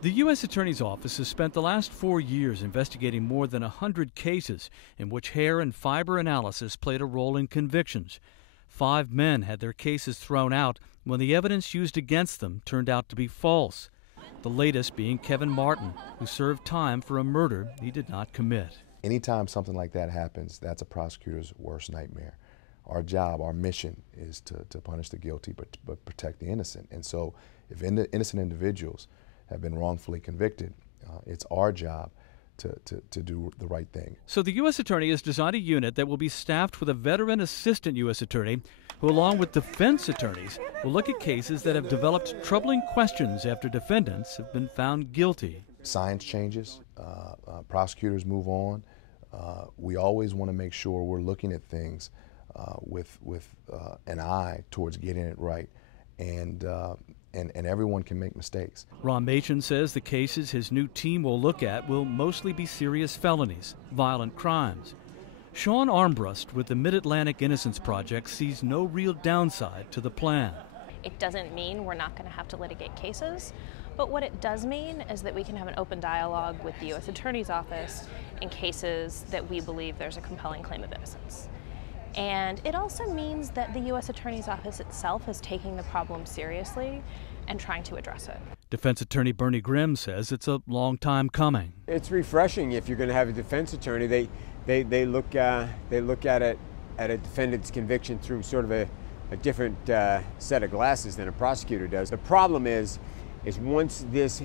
The U.S. Attorney's Office has spent the last 4 years investigating more than 100 cases in which hair and fiber analysis played a role in convictions. 5 men had their cases thrown out when the evidence used against them turned out to be false. The latest being Kevin Martin, who served time for a murder he did not commit. Anytime something like that happens, that's a prosecutor's worst nightmare. Our job, our mission is to punish the guilty but protect the innocent. And so if innocent individuals have been wrongfully convicted, it's our job to do the right thing. So the U.S. Attorney has designed a unit that will be staffed with a veteran assistant U.S. Attorney who, along with defense attorneys, will look at cases that have developed troubling questions after defendants have been found guilty. Science changes, prosecutors move on. We always want to make sure we're looking at things with an eye towards getting it right. And everyone can make mistakes. Ron Machen says the cases his new team will look at will mostly be serious felonies, violent crimes. Shawn Armburst with the Mid-Atlantic Innocence Project sees no real downside to the plan. It doesn't mean we're not going to have to litigate cases, but what it does mean is that we can have an open dialogue with the U.S. Attorney's Office in cases that we believe there's a compelling claim of innocence. And it also means that the U.S. Attorney's Office itself is taking the problem seriously and trying to address it. Defense attorney Bernie Grimm says it's a long time coming. It's refreshing if you're going to have a defense attorney. They look at it at a defendant's conviction through sort of a different set of glasses than a prosecutor does. The problem is once this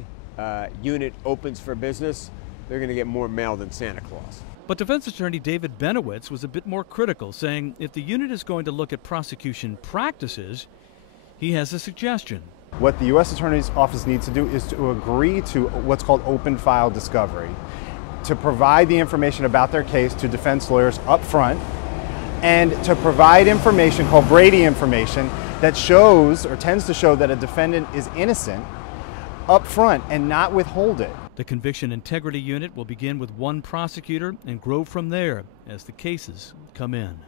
unit opens for business, they're going to get more mail than Santa Claus. But defense attorney David Benowitz was a bit more critical, saying if the unit is going to look at prosecution practices, he has a suggestion. What the U.S. Attorney's Office needs to do is to agree to what's called open file discovery, to provide the information about their case to defense lawyers up front, and to provide information called Brady information that shows or tends to show that a defendant is innocent up front and not withhold it. The Conviction Integrity Unit will begin with one prosecutor and grow from there as the cases come in.